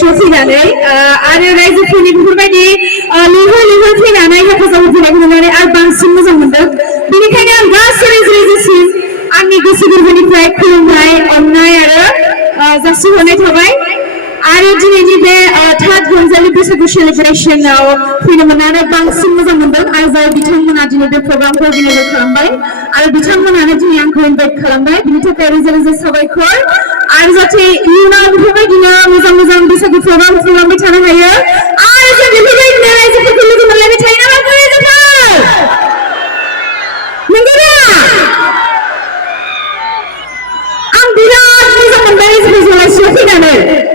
जलायश्री फैनानै आरो रायजोफोरनि बेफोरबायदि लैहोर फैनानै हेफाजाब होफैनायखौ नुनानै आरो बांसिन मोजां मोनदों बेनिखायनो आं गासै रायजोसिम आंनि गोसो गोरबोनिफ्राय खुलुमनाय अननाय आरो जासिहरनाय थाबाय आरो दिनैनि बे थार्ड रंजालि बैसागु सेलिब्रेशनाव फैनो मोननानै बांसिन मोजां मोनदों आरो जाय बिथांमोना दिनै बे प्रग्रामखौ अर्गानाइज खालामबाय आरो बिथांमोनानो दिनै आंखौ इनभाइट खालामबाय बिनि थाखाय रोजा रोजा साबायखर आरो जाहाथे इयुनाव बेफोरबायदिनो मोजां बैसागु प्रग्राम खुंलांबाय थानो हायो आरो जों बेफोरबायदिनो रायजोफोरखौ लोगो मोनलायबाय थायो नामा रायजोफोर नंगौना आं बिराद मोजां मोनबाय रायजोफोर जलायश्रियाव फैनानै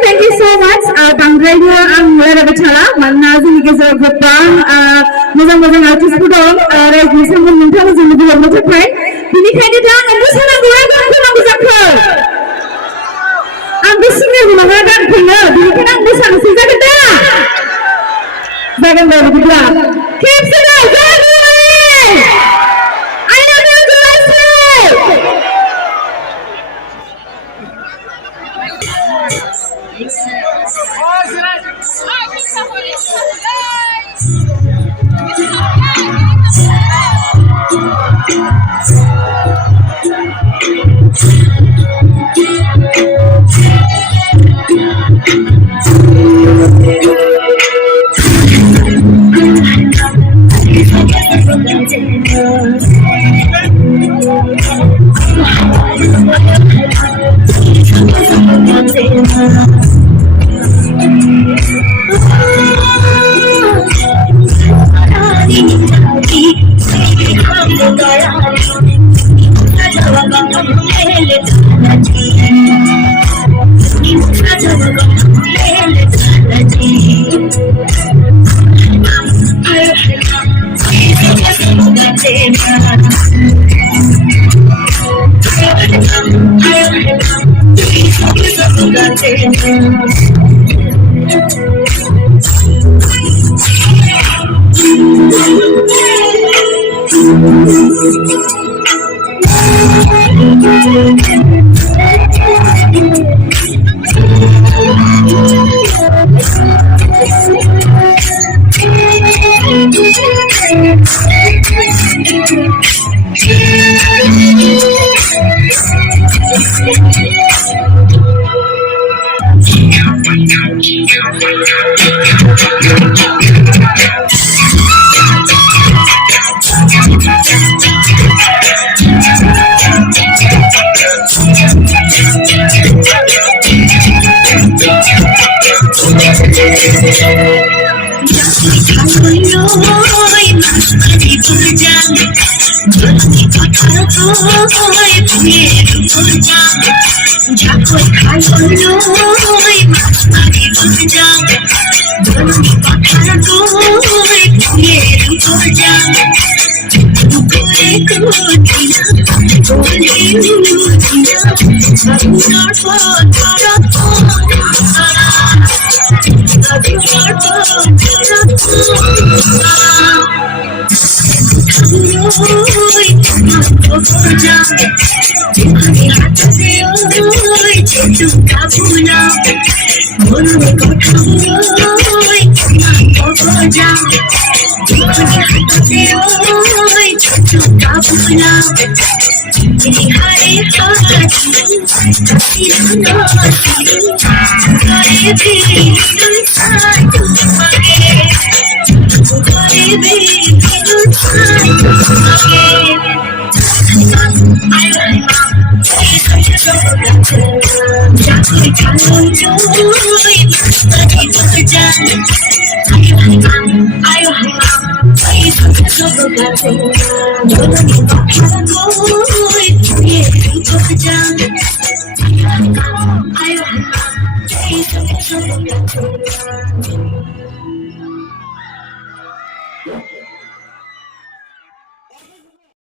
Thank you so much. बांद्रायबो आं रायलायबाय थाला मानोना जोंनि गेजेराव गोबां मोजां आर्टिस्टफोर दं रायजोनि सोमोन्दै नोंथांमोनजों लोगो हमनो थाखाय बेनिखायनो दा आं मोसानांगौ गान खननांगौ जाखो आं बे सिंगारबो नङा गान खनो बेनिखायनो आं मोसानोसै जागोन दा बिदिब्ला खेबसे